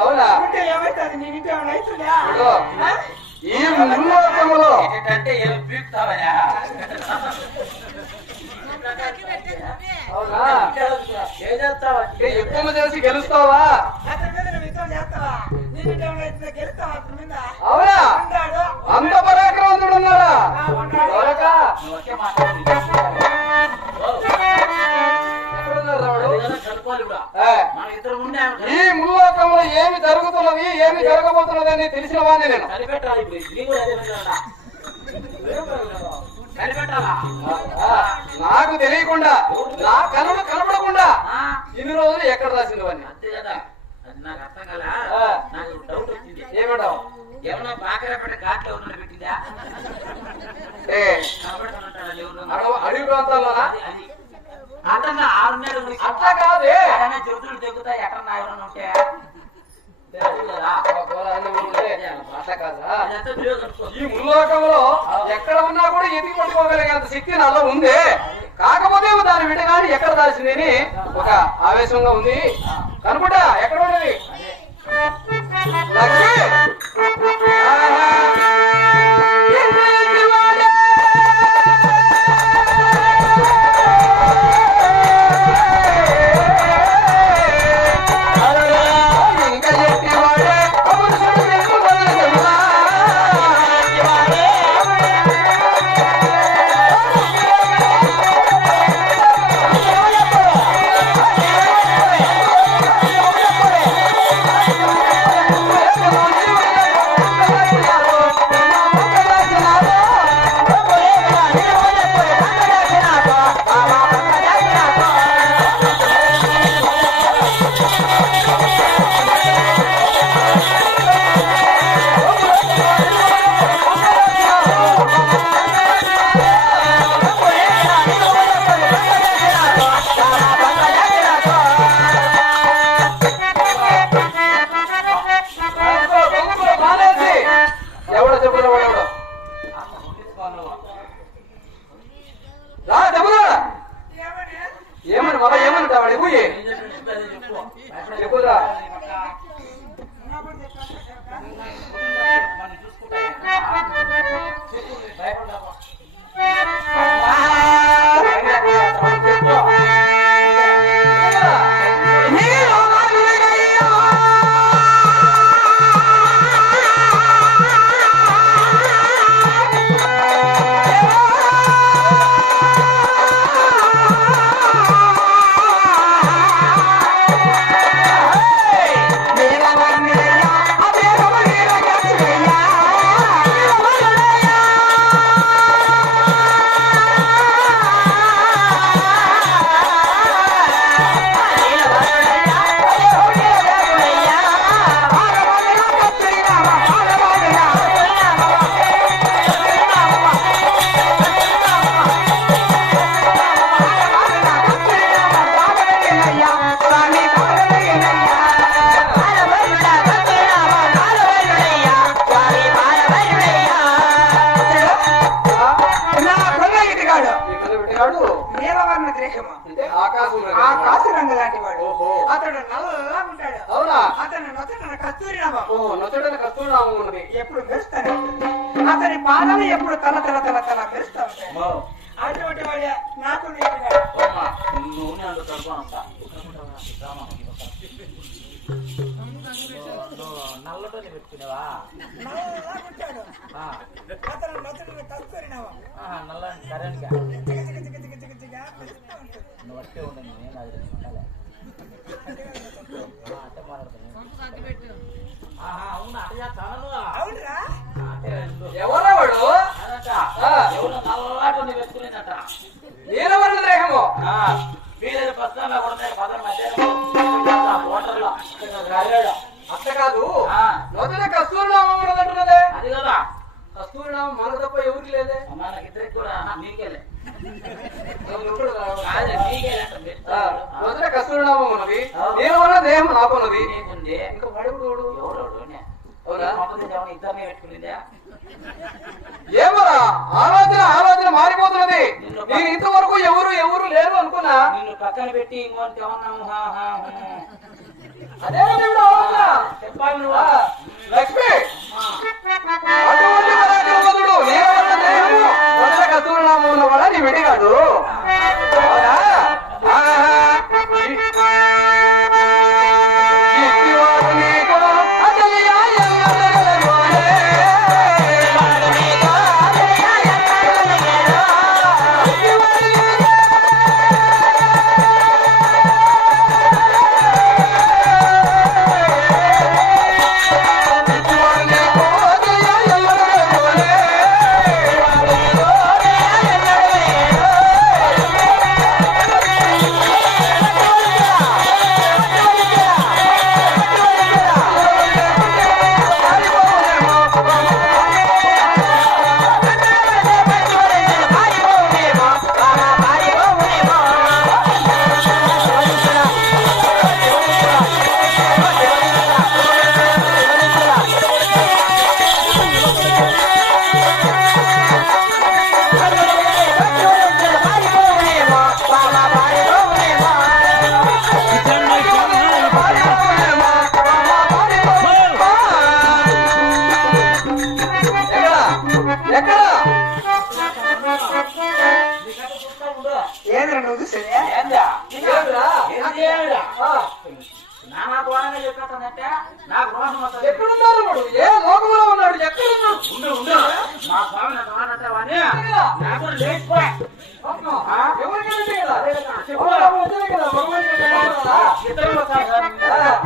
అవునా ఈ ముల్లోకంలో ఏంటంటే ఏమి పీకుతావయ్యా? అవునా ఏం చేస్తావా? యుద్ధం చేసి గెలుస్తావా? అవునా అంత పరాక్రమంతుడు ఉన్నాడా? ఈ ముల్లోకంలో ఏమి జరుగుతున్నది ఏమి జరగబోతున్నదని తెలిసిన వాడిని నేను. నాకు తెలియకుండా నా కనులు కనపడకుండా ఇన్ని రోజులు ఎక్కడ రాసింది వాడిని? అంతే కదా, అది నాకు అర్థం కదా. నాకు డౌట్ వచ్చింది. ఏమంటావు? ఏమన్నా బాకరేపేట ఘాట్లో ఎవరన్నా పెట్టిందా? అడవి ప్రాంతాల్లోనా? అతను 6 నెలలు అట్లా కాదే, చెబుతులు తెగుతాయి ఎక్కడ ఎవరన్నా ఉంటే అట్లా కాదా? ఈ ముల్లోకంలో ఎక్కడ ఉన్నా కూడా ఎదిగి పట్టుకోగలిగేంత శక్తి నాలో ఉంది. కాకపోతే దాన్ని విడగాని ఎక్కడ దాల్సింది అని ఒక ఆవేశంగా ఉంది. కనుకుంటా ఎక్కడ ఉన్నది లక్ష్మి? ఏమని మళ్ళా ఏమనుంటావాడు? చెప్పురా. ఆకాశ రంగు లాంటి వాడు. అతడు నల్లగా ఉంటాడు. అవునా? అతను నొచ్చడన కస్తూరి నామం ఉన్నది. ఎప్పుడు మెరుస్తాను. అతని పాదాలు ఎప్పుడు తల తల తల తల మెరుస్తా ఉంటాయి. అటువంటి వాడే నాకు నల్లటోని పెట్టుకునేవా? ఉంటాడు. అతను నొచ్చడన కస్తూరి నామం. నల్ల కరెంట్ నువ్వు అట్టే ఉండదు. నేను అది అట్టే మాట్లాడుతున్నాను. అవునా? అట్ట చేస్తాను. అవునురా. ఎవరా వాడు? ఎవరు నల్లటోని పెట్టుకునేదట. నీలవర్ణ దేహము. వీళ్ళ పద్నాలుగు పదం ఓటర్లో అట్ట కాదు. మొదట కస్తూరి నామం ఉన్నదంటున్నదే. అది కదా, కస్తూరి నామం మనకు తప్ప ఎవరికి లేదే. మనకిద్దరికి కూడా నీకేలే. మొదట కస్తూరి నామం ఉన్నది. నీలవర్ణ దేహం నాకున్నది. ఇంకా పడుకోడు ఇద్దరిని పెట్టుకునేదా? ఏమరా ఆలోచన మారిపోతున్నది. నేను ఇంతవరకు ఎవరు లేరు అనుకున్నా. నిన్ను పక్కన పెట్టి ఇంకోటి ఏమన్నాము అదే దేవుడు అవునా? చెప్పాలి నువ్వు. లక్ష్మి అటువంటి పరాక్రమవంతుడు నీలవర్ణ దేహము వదల కస్తూరినామం ఉన్నవాడా నీ విడిగాడు అవునా? ఇట్టివాడు నీకు అసలియా ఎల్లదగలగోలే. వాడు నీకు అసలియా ఎల్లదగలగోలే. ఇట్టివాడు నీకు ఏంద్రా నువ్వు చూసేదే? ఏందా? ఏంద్రా? ఏంది ఏమిరా? నానా ద్వారంగా చెప్పేస్తానంటే నాకు రోషం వస్తుంది. ఎక్కడున్నారు వాడు? ఏ లోకంలో ఉన్నాడు? ఎక్కడున్నాడు? ఉండు ఉండు. మా స్వామి నన్ను వాడంటావని నాకు లేచిపోయా. అవునా? ఆ? ఎవరికి అంటే కదా? అదే కదా, చెప్పు. అవునా? వచ్చేదే కదా, భగవంతుడి యొక్క మాటలా? ఇద్దరు వస్తారు సార్.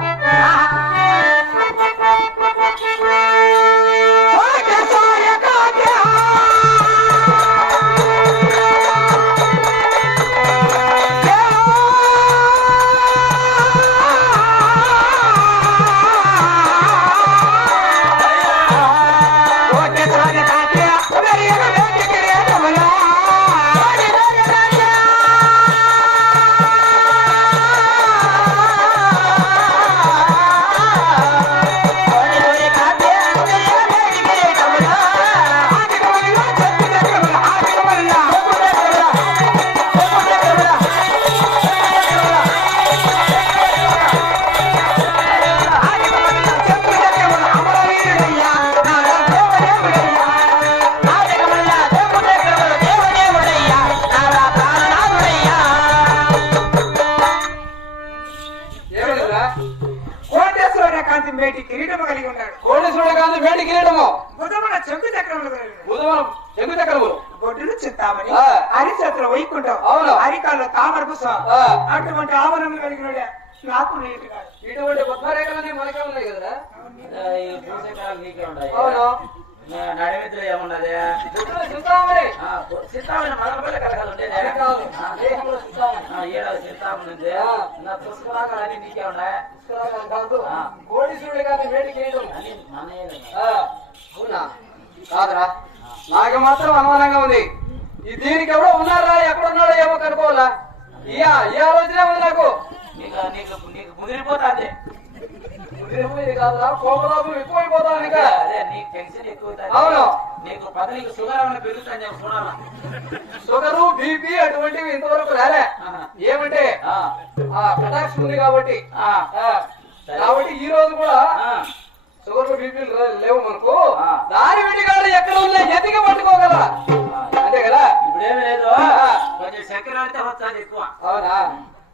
ఏమన్నారా? కోటేశ్వర కాంతి మేటి కిరీటము కలిగి ఉన్నాడు. కోటేశ్వరుడు కాదు వేడి కిరీటము బుధమున చెంగు చక్రములు కలిగి ఉన్నాడు. బుధవారం చెంగు చక్రములు బొడ్డును చింతామని ఆ. హరిచేతుల వైకుంఠం అవును. హరికాల్లో తామర పుష్పం ఆ. అటువంటి ఆవరణలు కలిగిన నాకు నీటి కాదు. ఇటువంటి పద్మరేఖలన్నీ మనకే ఉన్నాయి కదరా? ఈ పూసకాలు నీకే ఉంటాయి. అవును. నడిమిత్రులు ఏమున్నది? బుద్ధుడు చింతామణి. సీతామణి మదనపల్లి కలగాలి ఉండేది. అది కాదు. దేహంలో చింతామణి. ఏడాది సీతామణి ఉంది. నా పుష్కరాగాలన్నీ నీకే ఉన్నాయి. పుష్కరాలు కాదు. ఆ. కోటేశ్వరుడు కాదు వేడి కిరీటం. అని మనయ్య అవునా? కాదురా, నాకు మాత్రం అనుమానంగా ఉంది. ఈ దీనికి ఎవడో ఉన్నారా? ఎక్కడున్నాడో ఏమో కనుక్కోవాలా? ఈ ఆలోచనే ఉంది నాకు. నీకు నీకు నీకు ముదిరిపోతాది. ఇది కాదురా, కోపలోపం ఎక్కువైపోతాను ఇంకా. అదే నీకు టెన్షన్ ఎక్కువ అవును. నీకు నీకు షుగర్ ఏమైనా పెరుగుతుంది చూడాలా? షుగరు బీపీ అటువంటివి ఇంతవరకు రాలే. ఏమంటే కటాక్స్ ఉంది కాబట్టి కాబట్టి ఈ రోజు కూడా షుగర్ బీపీ లేవు మనకు. దాని విడిగాడు ఎక్కడ ఉన్నా ఎదిగి పట్టుకోగల అంతే కదా. ఇప్పుడేమి లేదు, కొంచెం చక్కెర అంటే వస్తుంది ఎక్కువ. అవునా?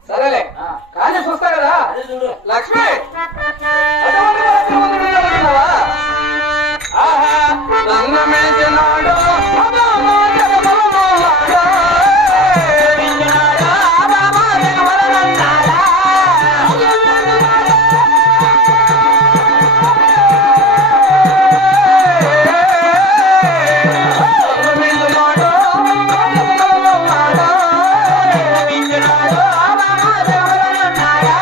సరేలే, కానీ చూస్తా కదా. అదే చూడు. లక్ష్మి అటువంటి పరాక్రమవంతుడు ఉన్నావా? ఆహా, నన్ను మించినాడు అబామా జగమలనాడా. మించినాడా అబామా జగమలనాడా. నన్ను మించినాడు అబామా జగమలనాడా. మించినాడు అబామా జగమలనాడా.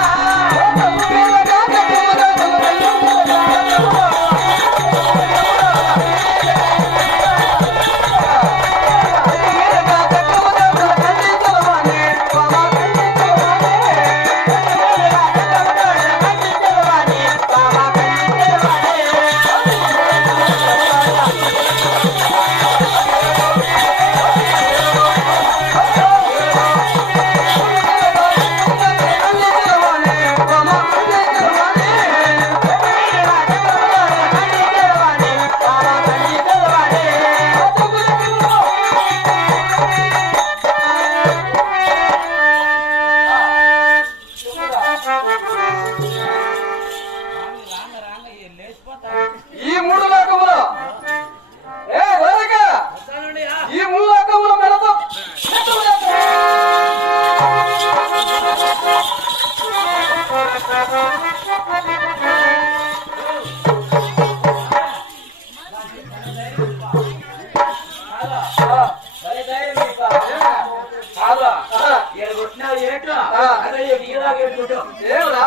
అదే నీలా గెట్టుకుంటావు దేవుడా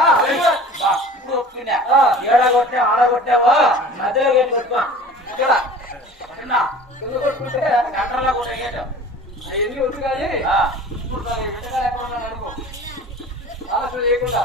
ఇప్పుడు ఒప్పుకున్నా ఏడా కొట్టినా ఆడ కొట్టావా మధ్యలో గెట్టు కొట్టుకో ఇక్కడ పక్కన కింద కొట్టుకుంటే సెంటర్లో కొట్టే గేటు అవన్నీ వద్దు కానీ ఇప్పుడు దాని వెంటనే ఎక్కడ ఉన్నాను అనుకో ఆలోచన చేయకుండా